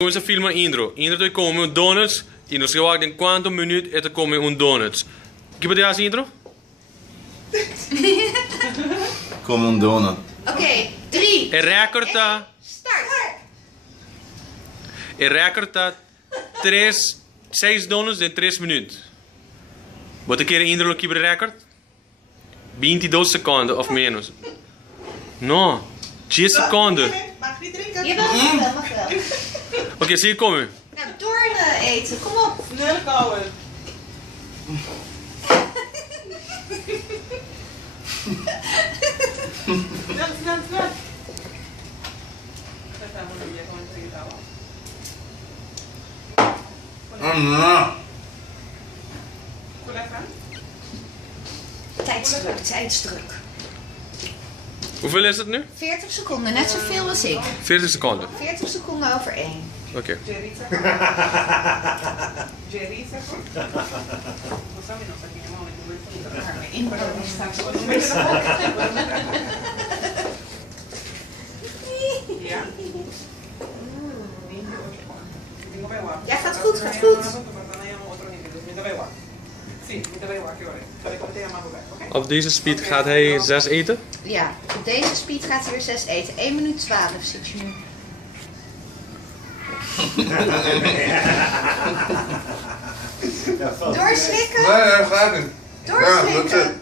Começa a filmar Indro. Indro tem come donuts. Indro se wacht in quanto minuut het come donuts. Que pode fazer Indro? Come donut. Oké, 3. É recorde. Start. É recorde 6 donuts in 3 minutos. Wat keer Indro aqui para recorde? 22 seconden of menos. No, 10 seconden. Mag niet drinken? Jawel, mag wel. Oké, zie je komen. Nou, door eten. Kom op. Snel kauwen. Snel. Tijdsdruk. Hoeveel is het nu? 40 seconden, net zoveel als ik. 40 seconden. 40 seconden over 1. Oké. Ja, gaat goed. Op deze speed gaat hij 6 eten? Ja, op deze speed gaat hij weer 6 eten. 1 minuut 12 zit je nu. Doorslikken? Nee, ga niet. Doorslikken.